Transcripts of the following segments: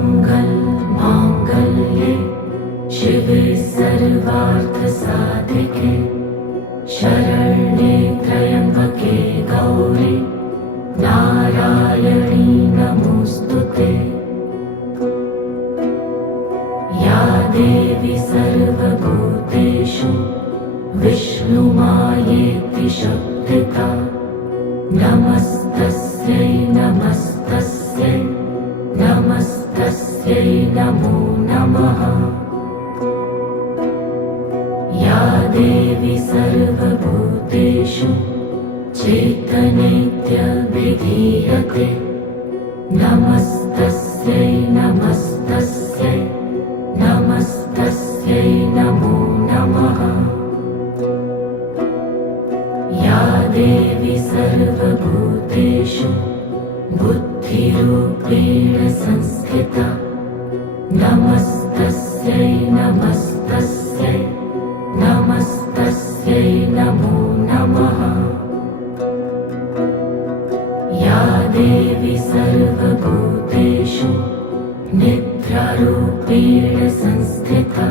सर्वमङ्गलमाङ्गल्ये शिवे सर्वार्थसाधिके शरण्ये त्र्यम्बके गौरी नारायणी नमोऽस्तुते। या देवी सर्वभूतेषु विष्णुमायेति शब्दिता नमस्तस्यै नमस्तस्यै नमस्तस्यै नमो नमः। या देवी सर्वभूतेषु चैतन्येत्यभिधीयते नमस्तस्यै नमस्तस्यै नमस्तस्यै नमो नमः। या देवी सर्वभूतेषु बुद्धिरूपेण संस्थिता नमस्तस्यै नमस्तस्यै नमस्तस्यै नमो नमः। या देवी सर्वभूतेषु निद्रारूपेण संस्थिता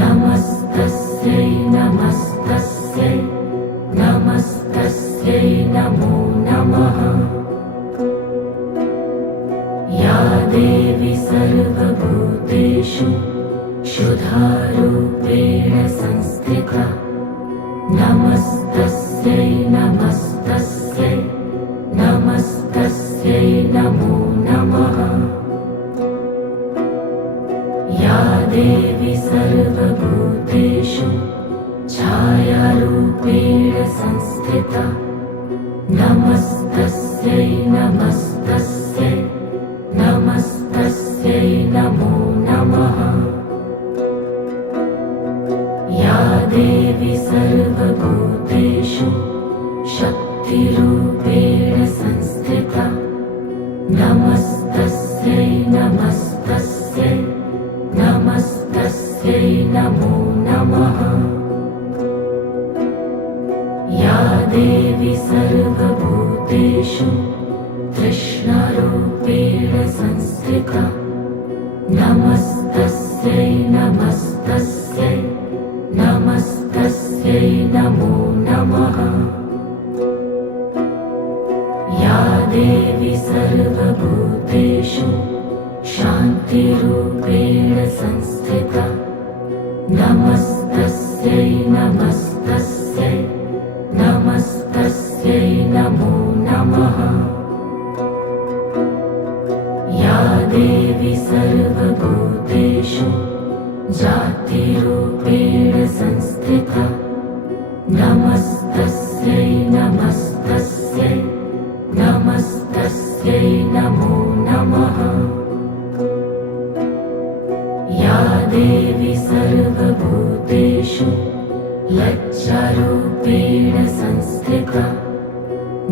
नमस्तस्यै नमस्तस्यै नमस्तस्यै नमो नमः। या देवी सर्वभूतेषु क्षुधारूपेण संस्थिता नमस्तस्यै नमस्तस्यै नमस्तस्यै नमो नमः। या देवी सर्वभूतेषु छायारूपेण संस्थिता नमस्तस्यै नमस्तस्यै नमस्तस्यै नमो नमः। या देवी सर्वभूतेषु शक्तिरूपेण संस्थिता नमस्तस्यै नमस्तस्यै नमस्तस्यै नमो नमः। या देवी सर्वभूतेषु तृष्णारूपेण संस्थिता नमस्तस्यै नमस्तस्यै नमस्तस्यै नमो नमः। या देवी सर्वभूतेषु शान्तिरूपेण संस्थिता नमस्तस्यै नमस्तस्यै नमस्तस्यै नमो नमः। या देवी सर्वभूतेषु जातिरूपेण संस्थिता नमस्तस्यै नमस्तस्यै नमस्तस्यै नमो नमः। या देवी सर्वभूतेषु लज्जारूपेण संस्थिता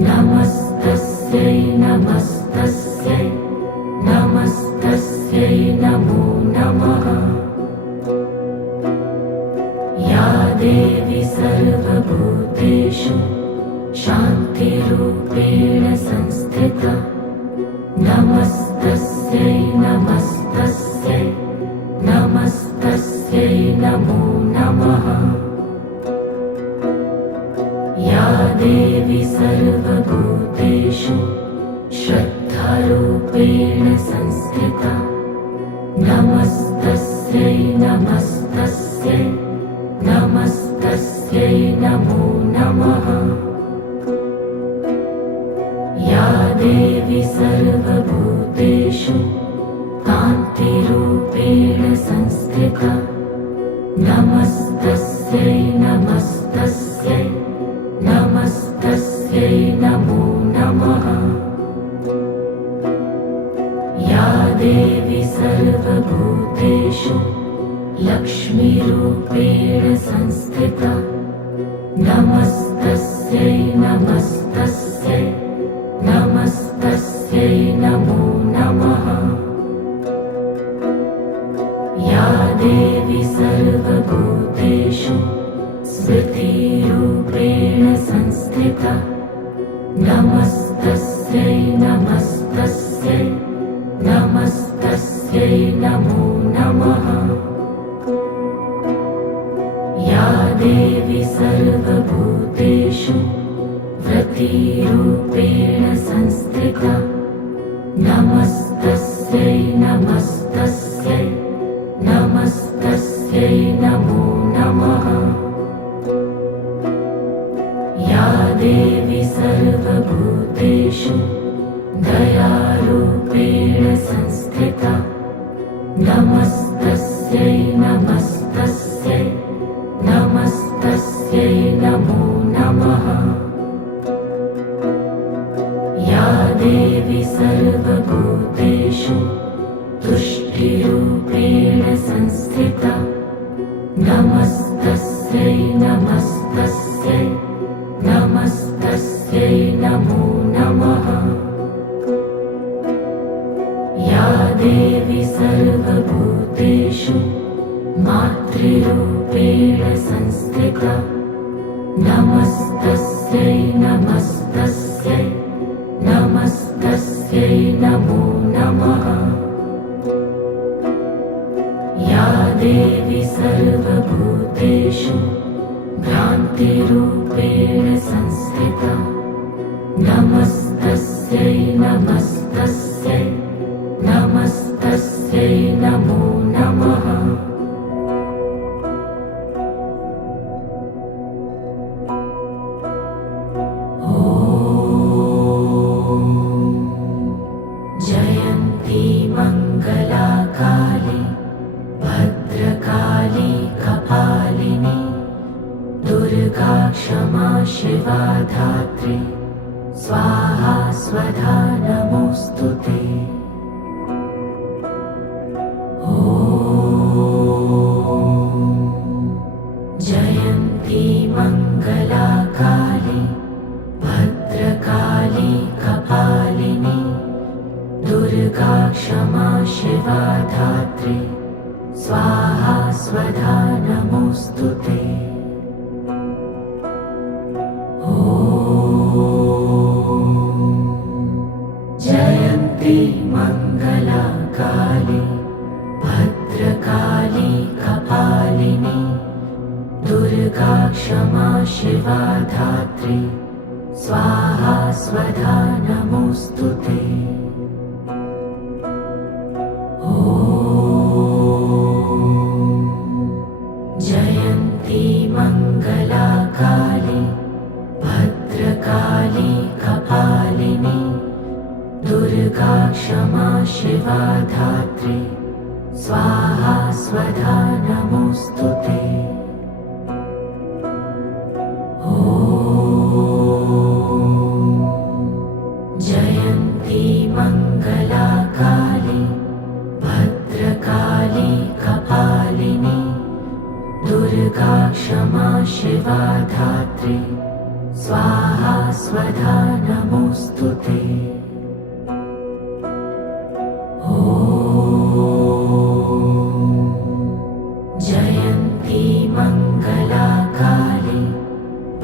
नमस्तस्यै नमस्तस्यै नमस्तस्यै नमो नमः। या देवी सर्वभूतेषु शान्तिरूपेण संस्थिता नमस्तस्यै नमस्तस्यै नमस्तस्यै नमो नमः। या देवी सर्वभूतेषु श्रद्धारूपेण संस्थिता नमस्तस्यै नमस्तस्यै नमस्तस्यै नमो नमः। या देवी सर्वभूतेषु कान्तिरूपेण संस्थिता नमस्तस्यै नमस्तस्यै नमस्तस्यै नमो नमः। या देवी सर्वभूतेषु लक्ष्मीरूपेण संस्थिता नमस्तस्यै नमस्तस्यै नमस्तस्यै नमो नमः। या देवी सर्वभूतेषु स्मृतिरूपेण संस्थिता नमस्तस्यै नमस्तस्यै नमस्तस्यै नमो नमः। या देवी सर्वभूतेषु वृत्तिरूपेण संस्थिता नमस्तस्यै नमस्तस्यै नमस्तस्यै नमो नमः। या देवी सर्वभूतेषु दयारूपेण संस्थिता नमस्तस्यै नमस्तस्यै नमस्तस्यै नमो नमः। या देवी सर्वभूतेषु तुष्टिरूपेण संस्थिता नमस्तस्यै नमस्तस्यै नमस्तस्यै नमो नमः। या देवी सर्वभूतेषु मातृरूपेण संस्थिता नमस्तस्यै नमस्तस्यै नमस्तस्यै नमो नमः। या देवी सर्वभूतेषु भ्रान्तिरूपेण संस्थिता नमस्तस्यै नमस्तस्यै नमस्तस्यै नमो नमः। जयन्ती मङ्गला काली भद्रकाली कपालिनी दुर्गा क्षमा शिवा धात्री स्वाहा स्वधा नमोऽस्तुते। जयन्ती मङ्गला काली भद्रकाली कपालिनी दुर्गा क्षमा शिवा धात्री स्वाहा स्वधा नमोऽस्तुते। जयन्ती मङ्गला काली भद्रकाली कपालिनी दुर्गा क्षमा शिवा धात्री स्वाहा स्वधा नमोऽस्तुते। जयन्ती मङ्गला काली भद्रकाली कपालिनी दुर्गा क्षमा शिवा धात्री स्वाहा स्वधा नमोऽस्तुते। जयन्ती मङ्गला काली भद्रकाली कपालिनी दुर्गा क्षमा शिवा धात्री स्वाहा स्वधा नमोऽस्तुते। जयन्ती मङ्गला काली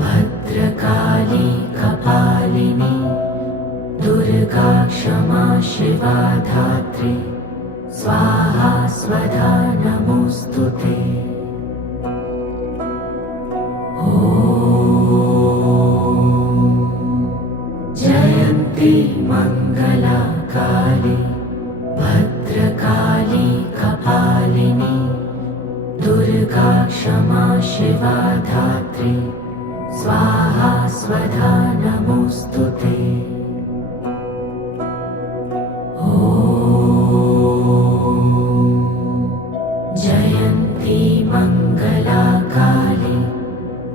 भद्रकाली कपालिनी दुर्गा क्षमा शिवा धात्री स्वाहा स्वधा नमोऽस्तुते। जयन्ती मङ्गला काली भद्रकाली कपालिनी दुर्गा क्षमा शिवा धात्री स्वाहा स्वधा नमोऽस्तुते। जयन्ती मङ्गला काली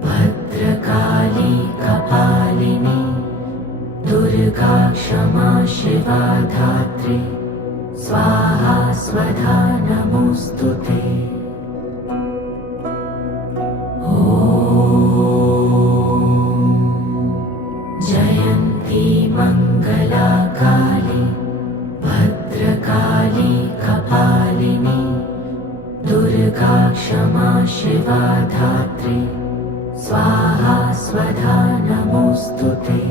भद्रकाली कपालिनी दुर्गा क्षमा शिवा धात्री स्वाहा स्वधा नमोऽस्तुते। जयन्ती मङ्गला काली भद्रकाली कपालिनी दुर्गा क्षमा शिवा धात्री स्वाहा स्वधा नमोऽस्तुते।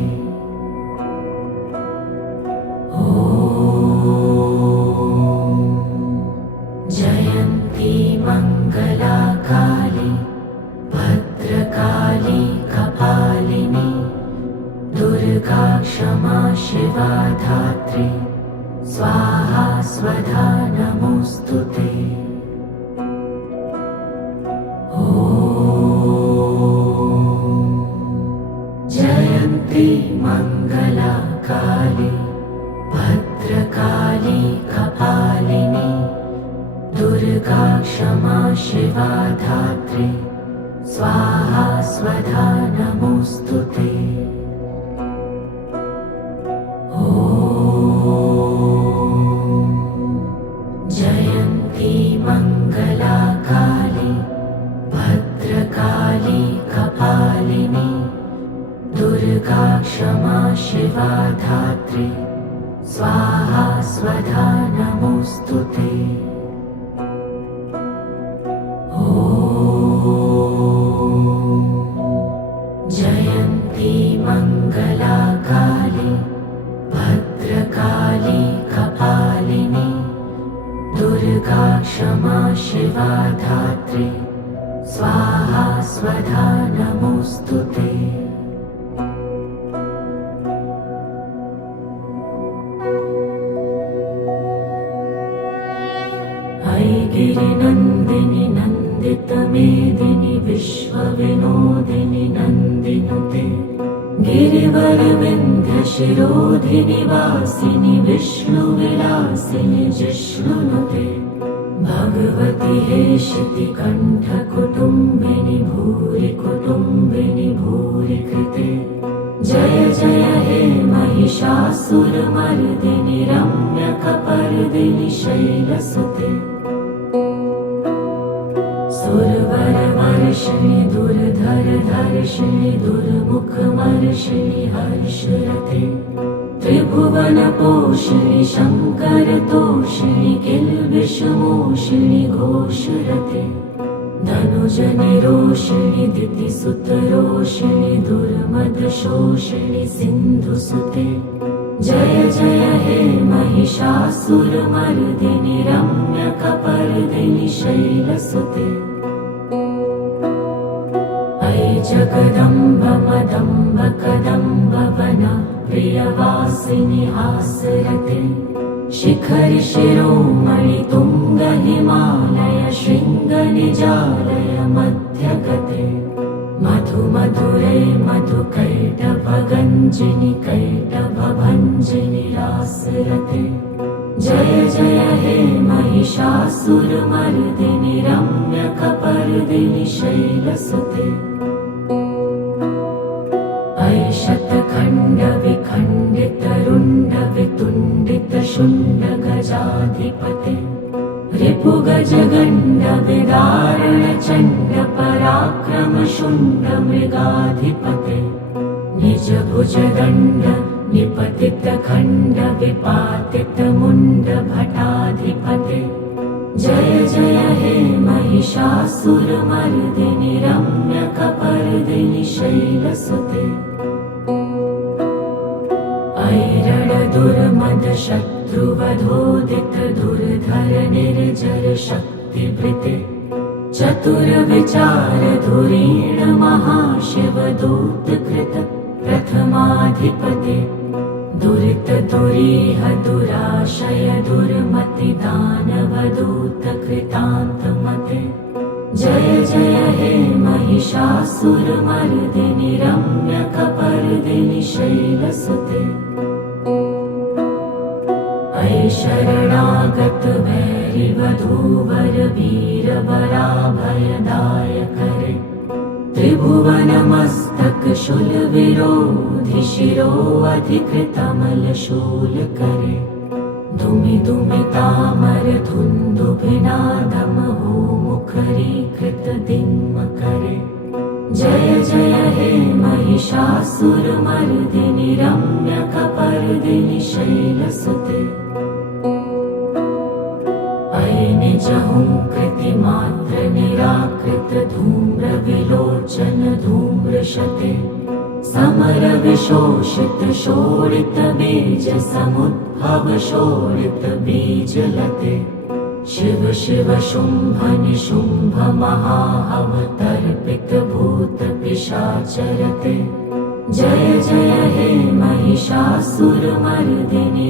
नमोऽस्तु ते। जयन्ती मङ्गला काली भद्रकाली कपालिनी दुर्गा क्षमा शिवा धात्री स्वाहा स्वधा नमोऽस्तु ते। जयन्ती मङ्गला काली भद्रकाली कपालिनी दुर्गा क्षमा शिवा धात्री स्वाहा स्वधा नमोऽस्तु ते। जयन्ती मङ्गला काली भद्रकाली कपालिनी दुर्गा क्षमा शिवा धात्री स्वाहा स्वधा नमोऽस्तु ते। गिरिनन्दिनि नन्दितमेदिनि विश्वविनोदिनि नन्दिनुते गिरिवरविन्ध्यशिरोधिनि वासिनि विष्णुविलासिनि जिष्णुनुते भगवति हेशितिकण्ठकुटुम्बिनि भूरि कुटुम्बिनि भूरि कृते। जय जय हे महिषासुरमर्दिनि रम्यकपर्दिनि शैलसुते सुरवरवर्षिणि दुर्धरधर्षिणि दुर्मुखमर्षिणि हर्षरते त्रिभुवनपोषिणि शङ्करतोषिणि किल्बिषमोषिणि घोषरते धनुजनिरोषिणि दितिसुतरोषिणि दुर्मदशोषिणि सिन्धुसुते। जय जय हे महिषासुरमर्दिनि रम्यकपर्दिनि शैलसुते अयि जगदम्ब मदम्ब कदम्ब वन प्रियवासिनि हासरते शिखरि शिरोमणि तुङ्ग हिमालय शृङ्ग निजालय मध्यगते मधु मधुरे मधुकैटभगञ्जिनि कैटभभञ्जिनि रासरते। जय जय हे महिषासुरमर्दिनि रम्यकपर्दिनि शैलसुते अयि शतखण्डविखण्डितरुण्डवितुण्डितशुण्ड गजाधिपते रिपुगजगण्ड विदारण चण्ड पराक्रम शुण्ड मृगाधिपते निज भुजदण्ड निपतित खण्ड विपातित मुण्ड भटाधिपते। जय जय हे महिषासुरमर्दिनि रम्यकपर्दिनि शैलसुते ऐरणदुर्मद शत्रुवधोदित दुर्धर निर्जर शक्तिभृते चतुरविचार धुरीण महाशिवदूतकृत प्रथमाधिपते दुरित दुरीह दुराशय दुर्मति दानवदूत कृतान्तमते। जय जय हे महिषासुरमर्दिनि रम्यकपर्दिनि शैलसुते अयि शरणागत वैरिवधूवर वीरवराभयदायकरे त्रिभुवनमस्तक शूलविरोधि शिरोऽधिकृतमलशूलकरे धुमि धुमि तामर धुन्दुभिनादमहो मुखरीकृतदिङ्मकरे। जय जय हे महिषासुरमर्दिनि रम्यकपर्दिनि शैलसुते अयि निजहुङ्कृतिमात्र निराकृत धूम्र विलोचन धूम्रशते समर विशोषित शोणित बीज समुद्भव शोणित बीजलते शिव शिव शुम्भ निशुम्भ महाअवतर्पित भूत पिशाचरते। जय जय हे महिषासुरमर्दिनि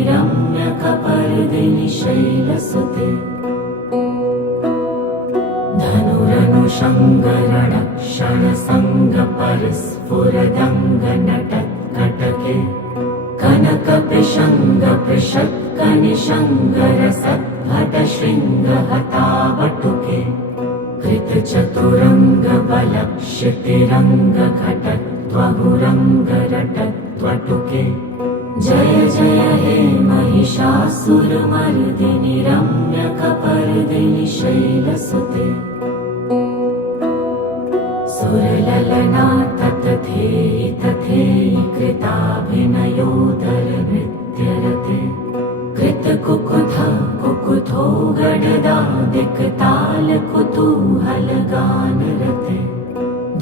रम्यकपर्दिनि शैलसुते शङ्गपरिस्फुरदङ्गनटत्कटके कनकपिशङ्गपृषत्कनिशङ्गरसद्भटशृङ्गहतावटुके कृतचतुरङ्गबलक्षितिरङ्गघटत्वहुरङ्गरटत्वटुके जय जय हे महिषासुरमर्दिनि रम्यकपर्दिनि शैलसुते सुरललना ततथेहि तथेहि कृताभिनयोदरनृत्यरते कृतकुकुथा कुकुथो गडदा दिक्तालकुतूहलगानरते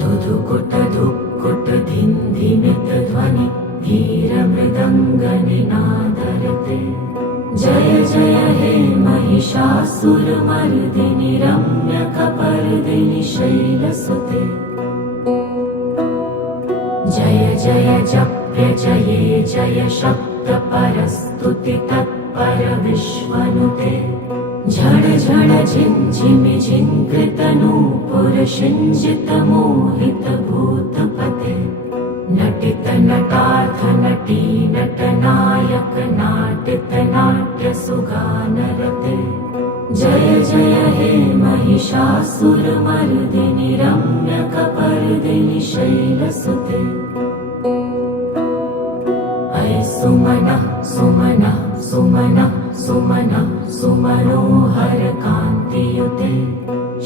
धुधुकुटधुक्कुट धिन्धिमितध्वनि धीरमृदङ्गनिनादरते जय जय हे महिषासुरमर्दिनि रम्यकपर्दिनि शैलसुते जय जय जप्य जये जय शब्द परस्तुति तत्पर विश्वनुते झड झड झिञ्झिमि झिङ्कृतनूपुर शिञ्जित मोहित भूतपते नटित नटार्थ नटी नटनायक नाटित नाट्य सुगानरते जय जय हे महिषासुरमर्दिनि रम्यकपर्दिनि शैलसुते अयि सुमनः सुमनः सुमनः सुमनः सुमनोहर कान्तियुते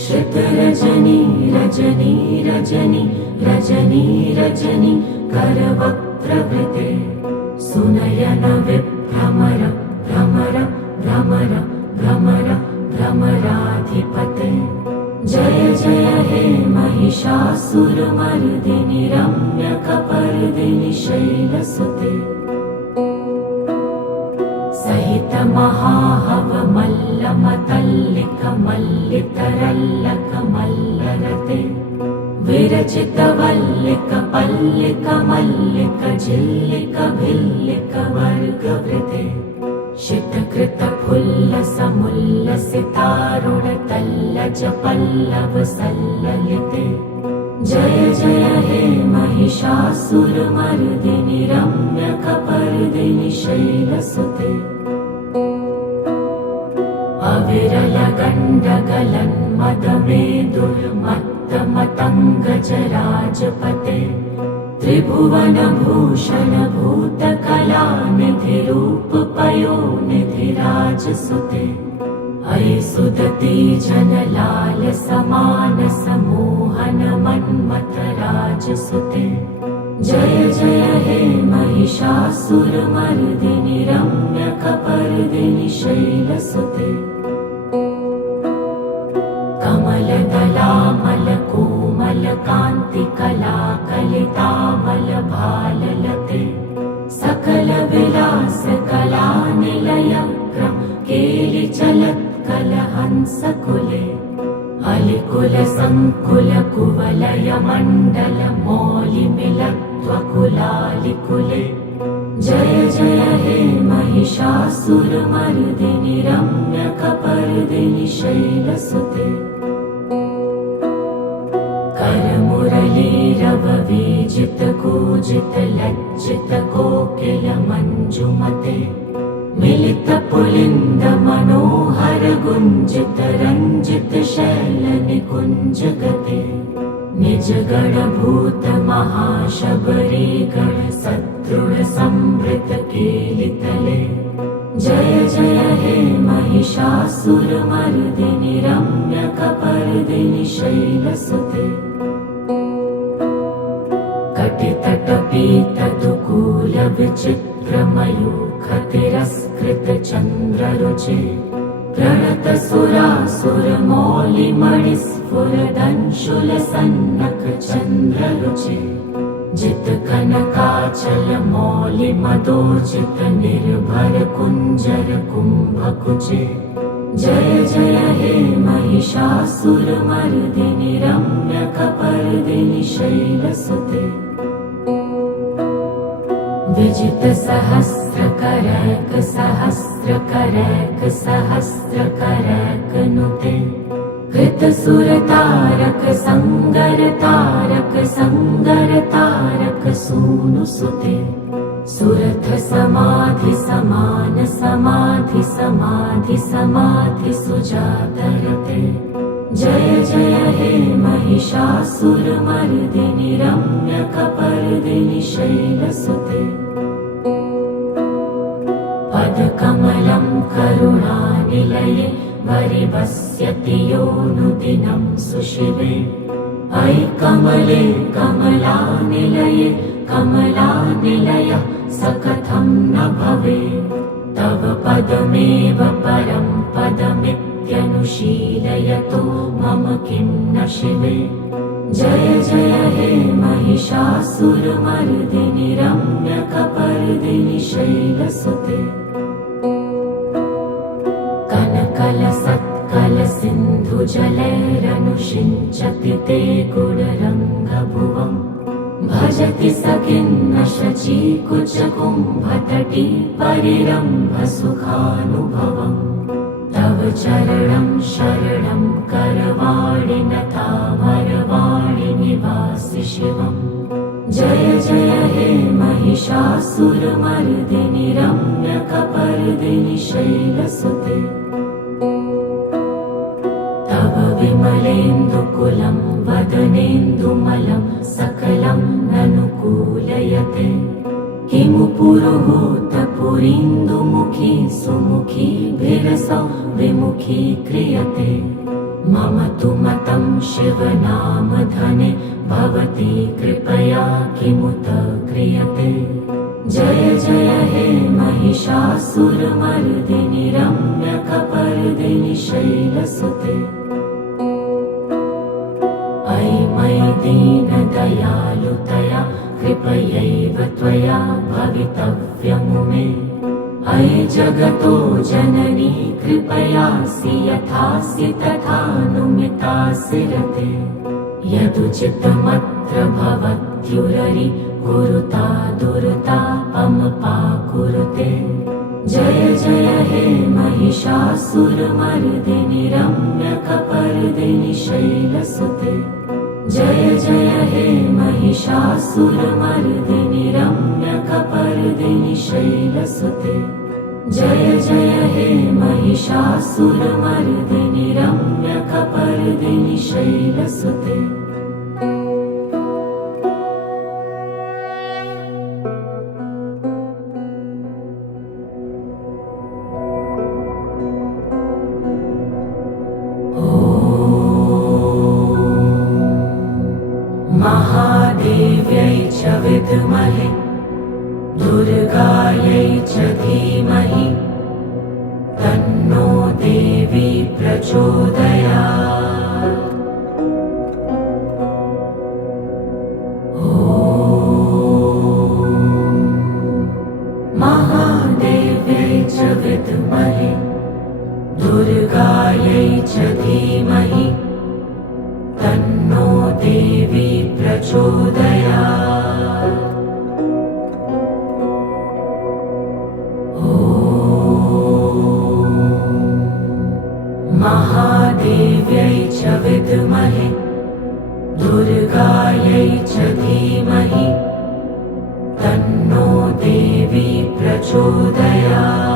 श्रितरजनी रजनी रजनी रजनी रजनी करवक्त्रवृते सुनयन विभ्रमर भ्रमर भ्रमर भ्रमर भ्रमराधिपते जय जय हे महिषासुरमर्दिनि रम्यकपर्दिनि शैलसुते सहित महाहवमल्लमतल्लिक मल्लितरल्लक मल्लरते विरचित वल्लिक पल्लिक मल्लिक झिल्लिक भिल्लिक वर्गवृते शितकृत फुल्लसमुल्लसितारुण तल्लज पल्लव सल्ललिते जय जय हे महिषासुरमर्दिनि रम्यकपर्दिनि शैलसुते अविरल गण्डगलन्मदमेदुर्मत्तमतङ्गजराजपते त्रिभुवनभूषण भूतकलानिधिरूप पयोनिधिराजसुते अयि सुदती जनलाल समान समोहन मन्मथराजसुते जय जय हे महिषासुरमर्दिनि रम्यकपर्दिनि शैलसुते कमलदलामलकोमलकान्तिकलाकलितामलभाललते सकलविलासकलानिलयक्रम केलिचलत्कलहंसकुले अलिकुलसङ्कुलकुवलयमण्डल मौलिमिलत्वकुलालिकुले जय जय हे महिषासुरमर्दिनि रम्यकपर्दिनि शैलसुते करमुरलीरववीजित कूजित लज्जित कोकिल मञ्जुमते मिलित पुलिन्द मनोहर गुञ्जित रञ्जित शैल निकुञ्जगते निज गणभूत महाशबरी गण सदृढ संवृत केलितले जय जय हे महिषासुरमर्दिनि रम्यकपर्दिनि शैलसुते कटितटपीतदुकूल विचित्रमयूखतिरस्कृत चन्द्ररुचे प्रणत सुरासुरमौलिमणिस्फुरदंशुल सन्नक चन्द्ररुचे जित कनकाचल मौलि मदोचित निर्भर कुंजर कुंभकुचे जय जय हे महिषासुरमर्दिनि रम्यकपर्दिनि शैलसुते विजित सहस्रकरैक सहस्रकरैक सहस्रकरैक नुते कृत जगत सुर तारक संगर तारक संगर तारक सूनु सुते सुरथ समाधि समान समाधि समाधि समाधि सुजातरते जय जय हे महिषासुरमर्दिनि रम्यकपर्दिनि शैलसुते पदकमलं करुणानिलये वरिवस्यति योऽनुदिनं सुशिवे अयि कमले कमलानिलये कमलानिलयः स कथं न भवेत् तव पदमेव परं पदमित्यनुशीलयतो मम किं न शिवे जय जय हे महिषासुरमर्दिनि रम्यकपर्दिनि शैलसुते कनकलसत्कलसिन्धुजलैरनुषिञ्चति ते गुणरङ्गभुवम् भजति स किन्न शचीकुचकुम्भतटी परिरम्भसुखानुभवम् तव चरणं शरणं करवाणि नतामरवाणि निवासि शिवम् जय जय हे महिषासुरमर्दिनि रम्यकपर्दिनि शैलसुते तव विमलेन्दुकुलं वदनेन्दुमलं सकलं ननुकूलयते किमु पुरुहूतपुरीन्दुमुखी सुमुखी भिरसौ विमुखी क्रियते मम तु मतं शिवनामधने भवती कृपया किमुत क्रियते जय जय हे महिषासुरमर्दिनि रम्यकपर्दिनि शैलसुते अयि मयि दीनदयालुतया कृपयैव त्वया भवितव्यमुमे अयि जगतो जननी कृपयासि यथासि तथानुमितासि रते यदुचितमत्र भवत्युररि कुरुता दुर्तापमपाकुरुते जय जय हे महिषासुरमर्दिनि रम्यकपर्दिनि शैलसुते जय जय हे महिषासुरमर्दिनि रम्यकपर्दिनि शैलसुते जय जय हे महिषासुरमर्दिनि रम्यकपर्दिनि शैलसुते महादेव्यै च विद्महे दुर्गायै च धीमहि तन्नो देवी प्रचोदयात् महादेव्यै च विद्महे दुर्गायै च धीमहि तन्नो देवी प्रचोदयात् महादेव्यै च विद्महे दुर्गायै च धीमहि तन्नो देवी प्रचोदयात्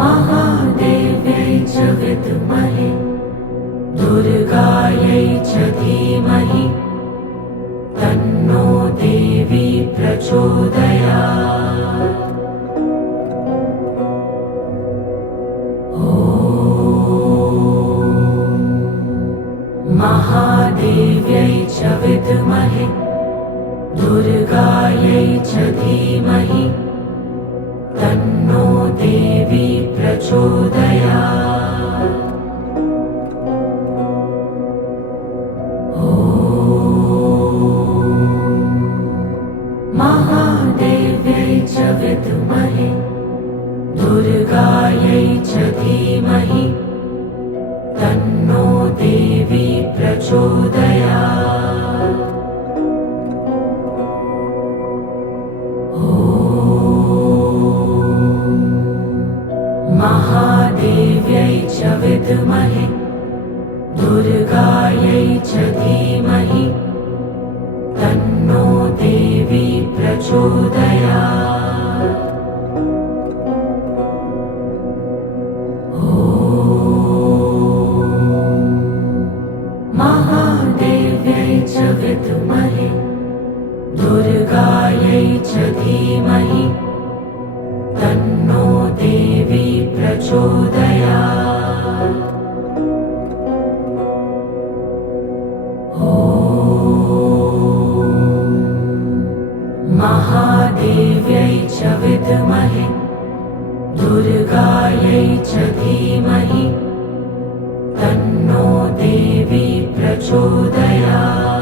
महादेव्यै च विद्महे दुर्गायै च धीमहि तन्नो देवी प्रचोदयात् महादेव्यै च विद्महे दुर्गायै च धीमहि तन्नो देवी प्रचोदयात् महादेव्यै च विद्महे दुर्गायै च धीमहि तन्नो देवी प्रचोदयात् महादेव्यै च विद्महे दुर्गायै च धीमहि तन्नो देवी प्रचोदयात्। महादेव्यै च विद्महे दुर्गायै च धीमहि तन्नो देवी प्रचोदयात्। महादेव्यै च विद्महे दुर्गायै च धीमहि तन्नो देवी प्रचोदयात्।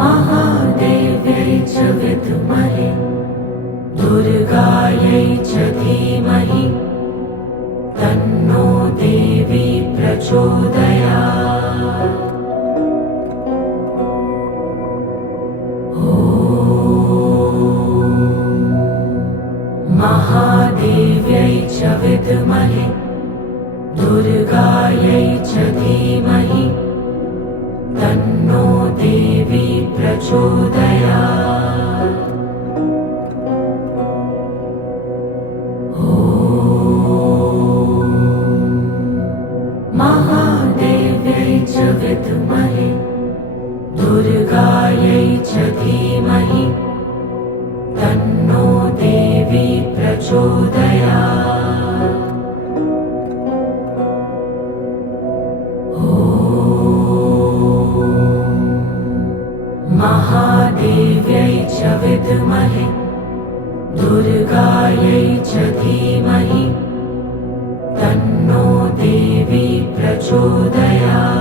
महादेव्यै च विद्महे दुर्गायै च धीमहि तन्नो देवी प्रचोदयात्। महादेव्यै च विद्महे दुर्गायै च धीमहि तन्नो देवी प्रचोदयात्। महादेव्यै च विद्महे दुर्गायै च धीमहि तन्नो देवी प्रचोदयात्। महादेव्यै च विद्महे दुर्गायै च धीमहि तन्नो देवी प्रचोदयात्।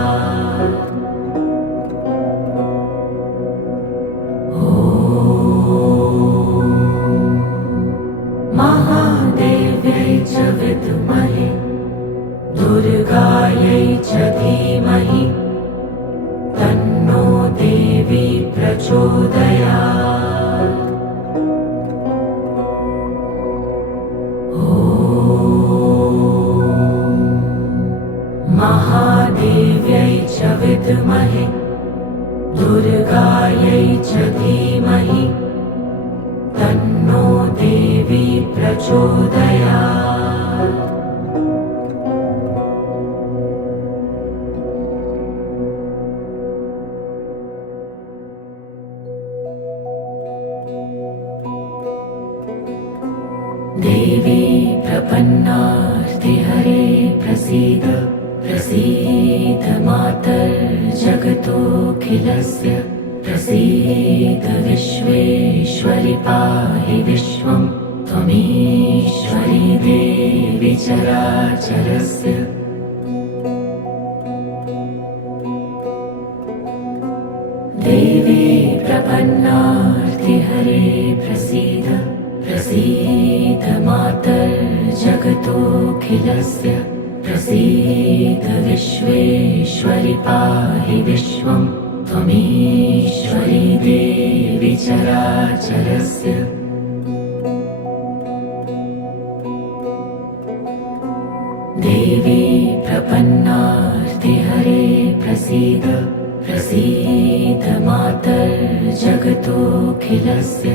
महादेव्यै च विद्महे दुर्गायै च धीमहि तन्नो देवी प्रचोदयात्। महादेव्यै च विद्महे दुर्गायै च धीमहि तन्नो देवी प्रचोदयात्। देवी प्रपन्नार्तिहरे प्रसीद प्रसीद मातर्जगतोऽखिलस्य प्रसीद विश्वेश्वरि पाहि विश्वं त्वमीश्वरी देवी चराचरस्य। देवी प्रपन्नार्तिहरे प्रसीद प्रसीद मातर्जगतोऽखिलस्य प्रसीद विश्वेश्वरि पाहि विश्वं त्वमीश्वरी देवी चराचरस्य। देवी प्रपन्नार्तिहरे प्रसीद प्रसीद मातर्जगतोऽखिलस्य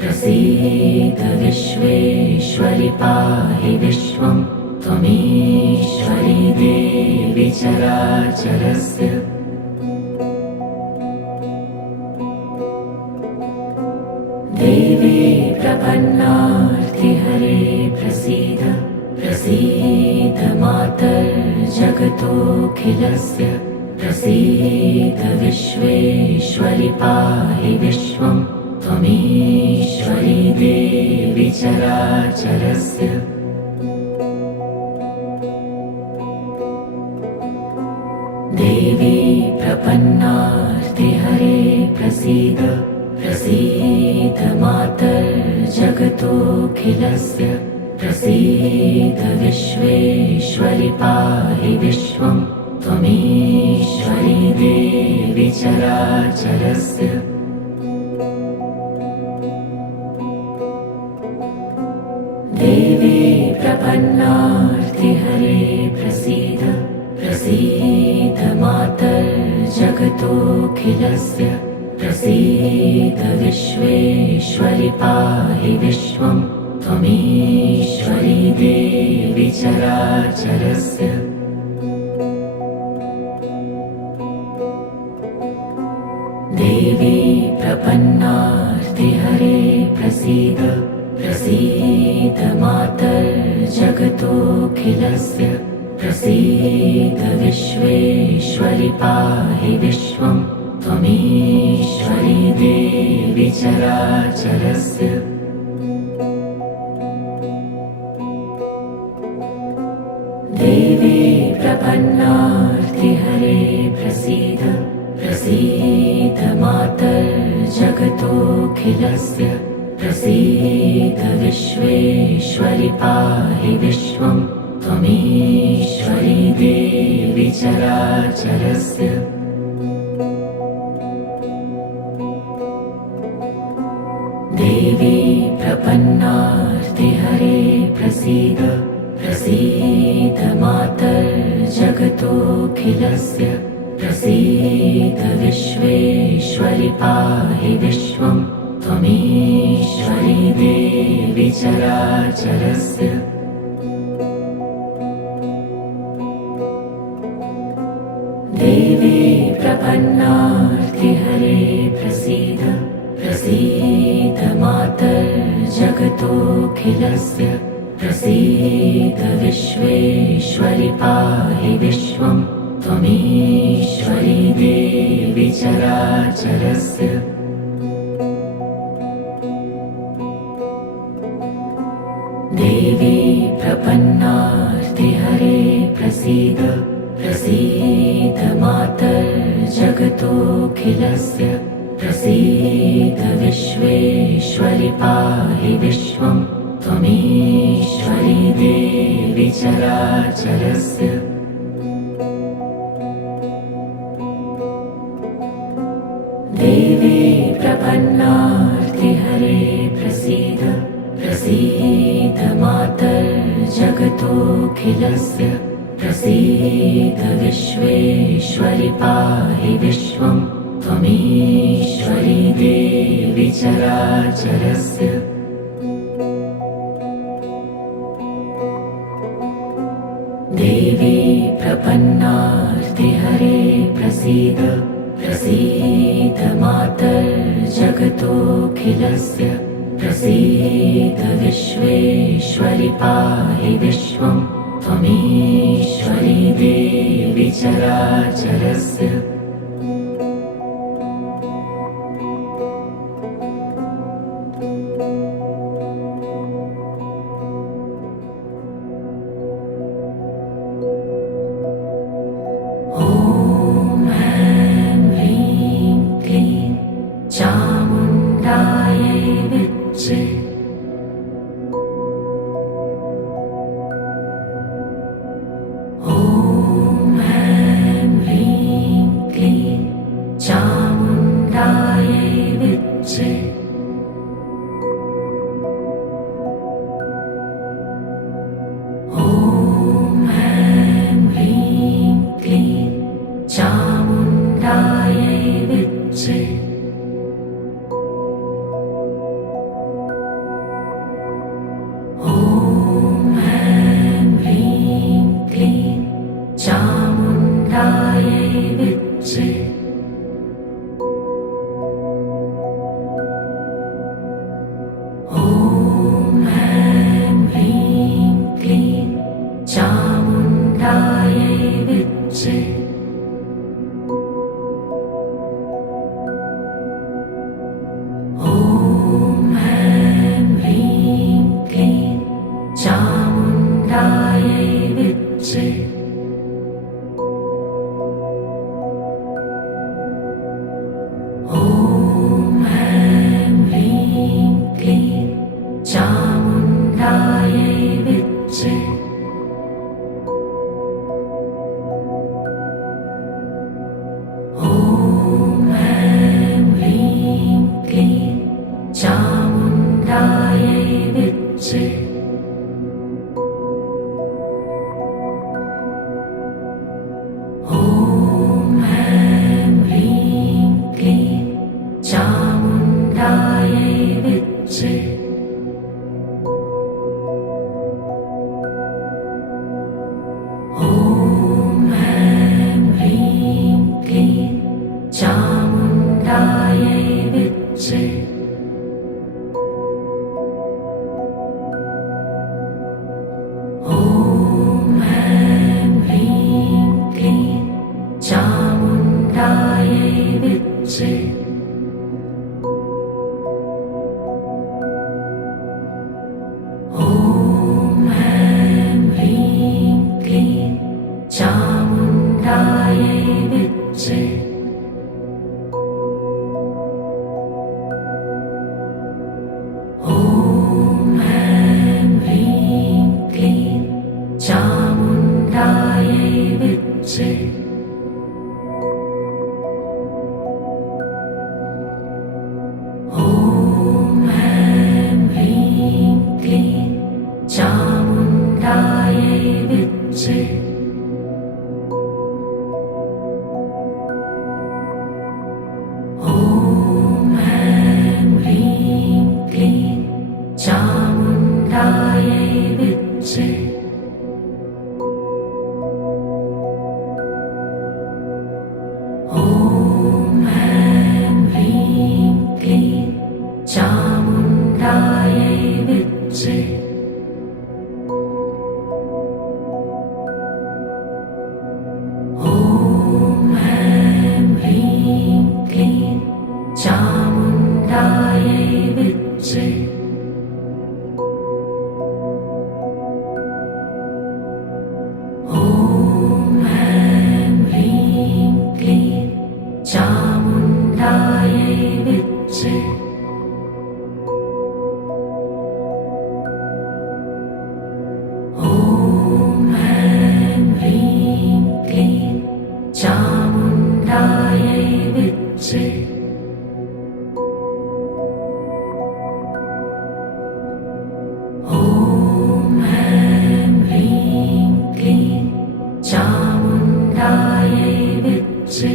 प्रसीद विश्वेश्वरि पाहि विश्वं त्वमीश्वरी देवी चराचरस्य। देवी प्रपन्नार्तिहरे प्रसीद प्रसीद मातर्जगतोऽखिलस्य प्रसीद विश्वेश्वरि पाहि विश्वं त्वमीश्वरी देवी चराचरस्य। देवी प्रपन्नार्तिहरे प्रसीद प्रसीद मातर्जगतोऽखिलस्य प्रसीद विश्वेश्वरि पाहि विश्वं त्वमीश्वरी देवी चराचरस्य। प्रसीद मातर्जगतोऽखिलस्य प्रसीद विश्वेश्वरि पाहि विश्वं त्वमीश्वरी देवी चराचरस्य देवी प्रपन्नार्तिहरे प्रसीद प्रसीद मातर्जगतोऽखिलस्य प्रसीद विश्वेश्वरि पाहि विश्वं त्वमीश्वरी देवी चराचरस्य देवी प्रपन्नार्तिहरे प्रसीद प्रसीद मातर्जगतोऽखिलस्य प्रसीद विश्वेश्वरि पाहि विश्वं त्वमीश्वरी देवी चराचरस्य देवी प्रपन्नार्तिहरे प्रसीद प्रसीद मातर्जगतोऽखिलस्य प्रसीद विश्वेश्वरि पाहि विश्वं त्वमीश्वरी देवी चराचरस्य देवी प्रपन्नार्तिहरे प्रसीद प्रसीद मातर्जगतोऽखिलस्य प्रसीद विश्वेश्वरि पाहि विश्वं त्वमीश्वरी देवी चराचरस्य देवी प्रपन्नार्तिहरे प्रसीद प्रसीद मातर्जगतोऽखिलस्य प्रसीद विश्वेश्वरि पाहि विश्वं त्वमीश्वरी देवी चराचरस्य देवी प्रपन्नार्तिहरे प्रसीद प्रसीद मातर्जगतोऽखिलस्य प्रसीद विश्वेश्वरि पाहि विश्वं त्वमीश्वरी देवी चराचरस्य देवी प्रपन्नार्तिहरे प्रसीद प्रसीद मातर्जगतोऽखिलस्य प्रसीद विश्वेश्वरि पाहि विश्वं त्वमीश्वरी देवी चराचरस्य ॐ ऐं ह्रीं क्लीं चामुण्डायै विद्महे ॐ ऐं ह्रीं क्लीं चामुण्डायै विद्महे ॐ ऐं ह्रीं क्लीं चामुण्डायै विद्महे ॐ ऐं ह्रीं क्लीं चामुण्डायै विद्महे ॐ ऐं ह्रीं क्लीं चामुण्डायै विद्महे ॐ ऐं ह्रीं क्लीं चामुण्डायै विद्महे ॐ विद्ये ॐ ऐं ह्रीं क्लीं चामुण्डायै विद्ये ॐ ऐं ह्रीं क्लीं चामुण्डायै विद्ये ॐ ऐं ह्रीं क्लीं चामुण्डायै विद्ये ॐ ऐं ह्रीं क्लीं चामुण्डायै विद्ये ॐ ऐं ह्रीं क्लीं चामुण्डायै विद्ये ॐ ऐं ह्रीं क्लीं चामुण्डायै विद्ये ॐ ऐं ह्रीं क्लीं चामुण्डायै विद्ये ॐ ऐं ह्रीं क्लीं चामुण्डायै विद्ये ॐ ऐं ह्रीं क्लीं चामुण्डायै विद्ये